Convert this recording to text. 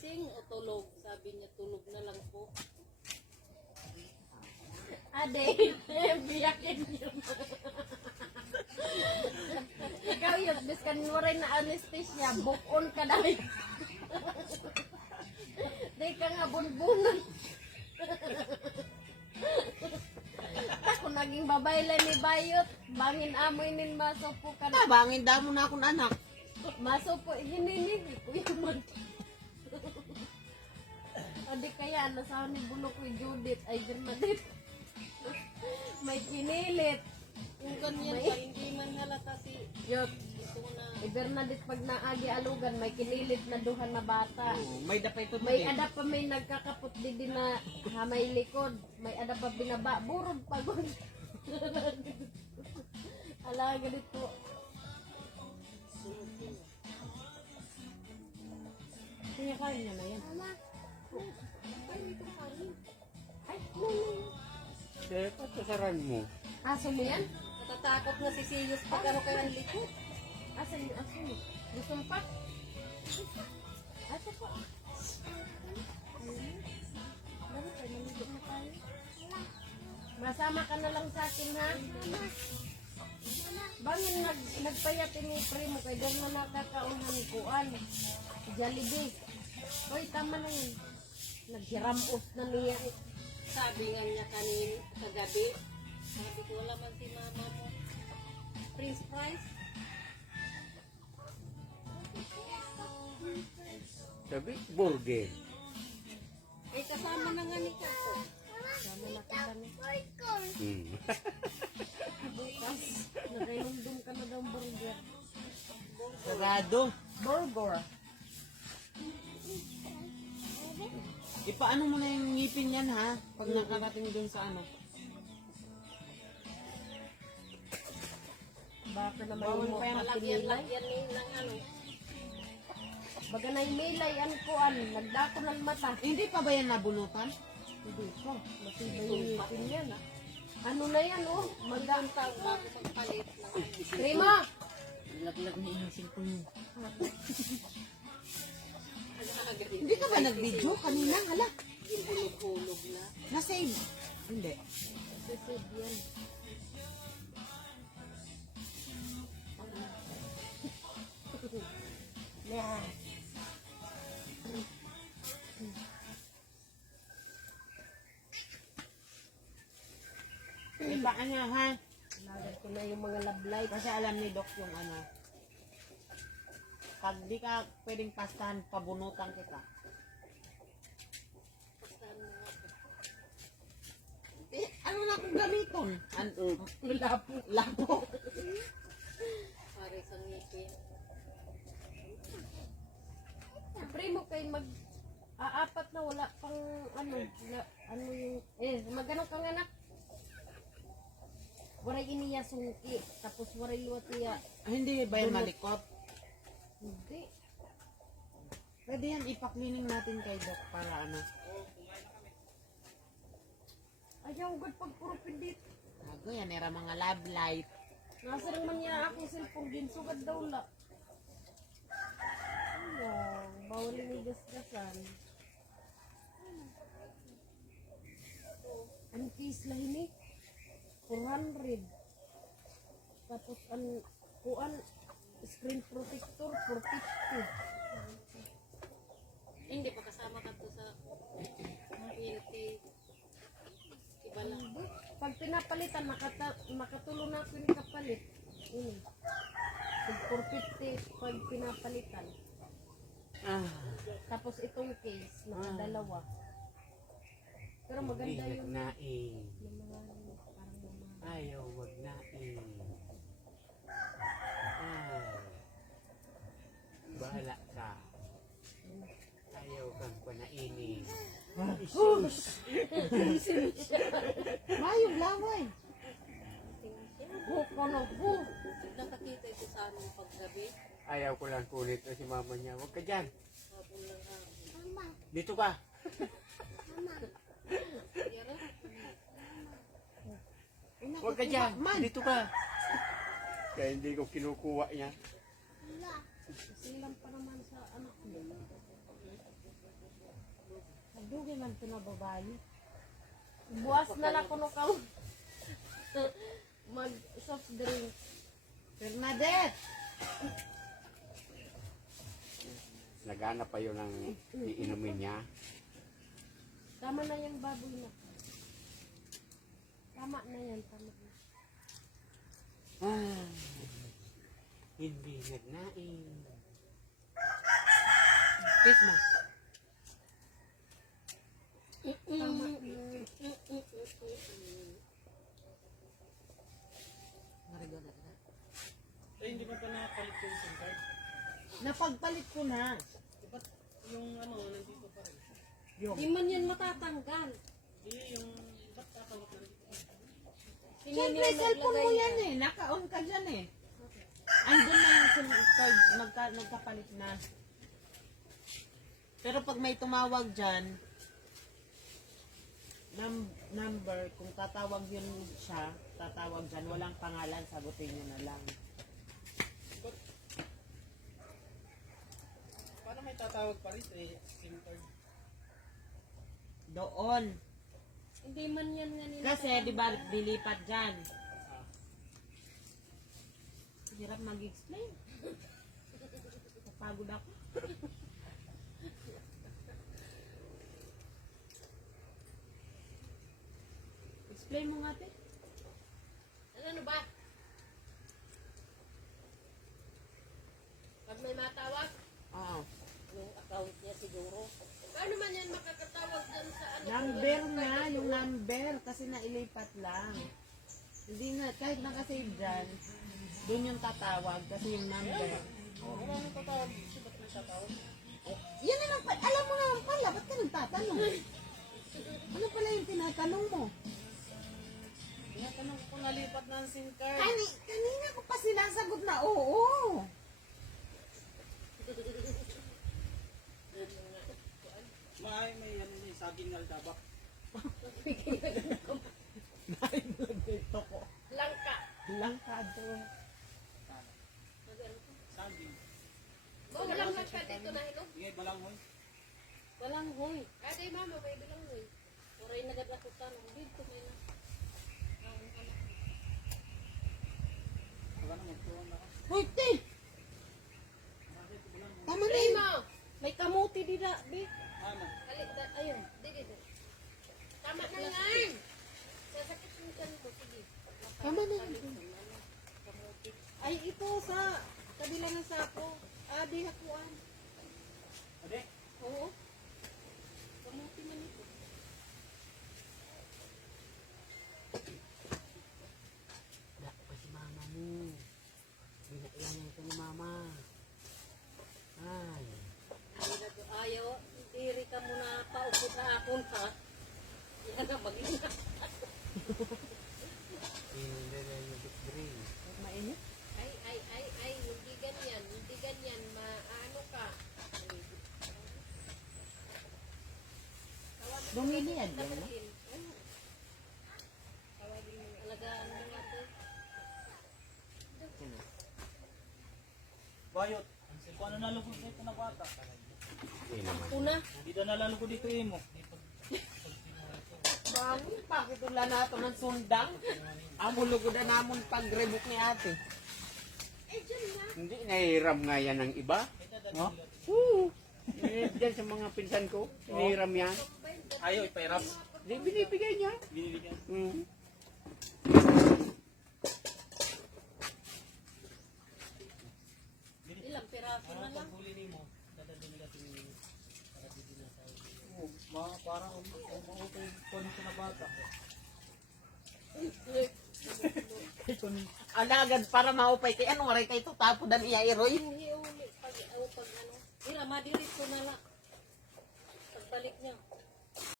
gising o tulog? Sabi niya, tulog na lang po. Ade, biyakin yun. Ikaw yun, biskan mo rin na anesthesia, bukon ka dahil. Di ka nga bunbunan. Ako naging babay lang ni Bayot, bangin amoy nin masupo ka na. Bangin damo na akong anak. Masupo, hininig ko yun. Adi kaya, nasahan ni Bulok ni Judith, ay Bernadette. May kinilit. Kung ganyan pa, hindi man halata si Yot. ito na. Bernadette pag naagi alugan, may kinilit na duhan na bata. Oh, may dapay to May ada pa may nagkakapot di na hamay likod. May ada pa binaba. Burod pagod. Ala, ganito. Kaya kain niya na yan. Mama. Ay, Kaya kasaran mo. aso mo yan? Natatakot na si Siyos pag ano kayo ang likod. Asan yung aso mo? Gusto mo pa? Aso pa. Bakit tayo? Naligo na tayo. Masama ka na lang sa akin, ha? Bangin nagpayat ni Primo kay dahil na nakakaunan kuan. Jollibee. Hoy, tama na yun. Naghiramos na niya. Sabi nga niya kagabi, sabi ko wala man si mama mo. Prince Price. Sabi, burger. Ay kasama na nga ni Kato. Sama na ka lang. Bukas, nagayundum ka na daw burger. Sarado. Burger. Ipaano mo na yung ngipin yan ha? Pag nakarating dun sa ano. Baka naman Bawal mo pa yan, makinilay. Lagyan ni ng ano. Baga na imilay ang kuan. Nagdako ng mata. Hindi pa ba yan nabunutan? Hindi pa. Matibay yung ngipin yan. Ano na yan, oh? Magandang tao bago magpalit ng Prima! Laglag na yung cellphone mo. agad-agad. Hindi ka ba nag-video kanina? Hala. Hulog-hulog na. Na-save. Hindi. Sisig yan. Yeah. Ibaan niya ha. Lagad ko na yung mga love light. Kasi alam ni Doc yung ano. Pag di ka pwedeng pastahan, pabunutan kita. Eh, ano na akong gamiton? Lapo. Lapo. Pare sa ngipin. Primo kay aapat na wala pang ano yung magano kang anak. Waray iniya sungki tapos waray luwatiya. Hindi ba yan malikot? Hindi. Pwede yan ipaklining natin kay Doc para ano. Ayaw gud pag puro pindit. Ako yan, era mga love light. Nasa rin man niya akong cellphone ginsugad daw la. Ayaw, bawal ni gasgasan. Ang case lah ini 400. Tapos ang kuan screen protector 450. Hindi pa kasama ka to sa PNT. Iba lang. Pag pinapalitan, makatulong na ako yung kapalit. Ini. Pag 450 pag pinapalitan. Ah, Tapos itong case, nakadalawa. Pero maganda hindi yung nagnaing. parang mga Ayaw, wag naing. Ah, bahala ka. Ayaw kang panainin. Mayong laway. buko no bu. Nakakita ito sa amin paggabi. Ayaw ko lang kulit na si mama niya. Huwag ka dyan. Hapon lang hapon. Dito ka. Yara? Huwag ka dyan. Dito ka. Kaya hindi ko kinukuha niya. Silang pa naman sa anak mo. Dugay man ito na babae. Buwas na lang kuno ka. Mag soft drink. Bernadette! Nagana pa yun ng iinumin niya. Tama na yung baboy na. Tama na yan, tama na. Ah, hindi nagnain. Kiss mo. Tama na. Narigo na kita. Eh, hindi mo pa nakapalit yung SIM card? Napagpalit ko na. Ba't yung ano, nandito pa rin? Yung. Di man yan matatanggal. Hindi, yung ba't kapalit na dito? Siyempre, cellphone mo yan eh. Naka-on ka dyan eh. Andun na yung SIM card. Nagkapalit na. Pero pag may tumawag dyan, number, kung tatawag yun siya, tatawag dyan, walang pangalan, sagutin nyo na lang. Paano may tatawag pa rin eh, SIM card? Doon. Hindi man yan nga nila. Kasi, di ba, dilipat dyan. Hirap mag-explain. Napagod ako. Explain mo nga, te. Ano ba? Pag may matawag, Oo. yung account niya siguro. Paano man yan makakatawag dyan sa ano? Number nga, yung number. Kasi nailipat lang. Hindi na, kahit nakasave dyan, doon yung tatawag. Kasi yung number. Wala nang tatawag. Kasi ba't may tatawag? Yan na lang, alam mo naman pala, ba't ka nagtatanong? Ano pala yung tinatanong mo? Tinatanong ko nalipat na ang SIM card. Kanina ko pa sinasagot na oo. May ano yung saging aldabak. Dahil nagdito ko. Langka. Langka doon. Saging. Oh, walang langka dito na hilo. Sige, balanghoy. Walang hoy. Ate mama, may bilang hoy. Oray nagadakutan. Dito may na. Wala na, magtuwan na ako. Hoy, te! Tama na Hey yun. mo, may kamuti dida, bi. Ano? Ayun, didi. Tama na yan. Sasakit yung kan mo, sige. Tama na yun. Kamuti. Ay, ito sa kabila ng sako. Ah, di hakuan. Ade? Oo. Kamuti man ito. Wala pa si mama mo. Binailangan ko ni mama. Ay. Ayaw, diri ka muna paupot na akon ha. Yan na mag-ina. Hindi na yung drink. Mainit? Ay, hindi ganyan, maano ka. Bumili yan yan, no? Tawagin mo, alagaan mo nga to. Bayot. Kung ano nalugod na ito na bata. Hindi naman. Una, Hindi na nalalugod dito mo. Bakit? Bakit wala na ito ng sundang? Amulugod na namon pag-rebook ni ate. Hindi, nahiram nga yan ng iba. No? Oo. Diyan sa mga pinsan ko, nahiram yan. Ayaw, ipairam. Hindi, binibigay niya. Binibigyan. Mm. ilang piraso na lang. Paghuli mo, dadalhin natin para dito na tayo. Oo, parang umauto ko nito na bata. Alagad para maupay kay ano ray kay to tapo dan iya iroy. Hindi uli, pag ano. Ira, madirit ko na lang. Pagbalik niya.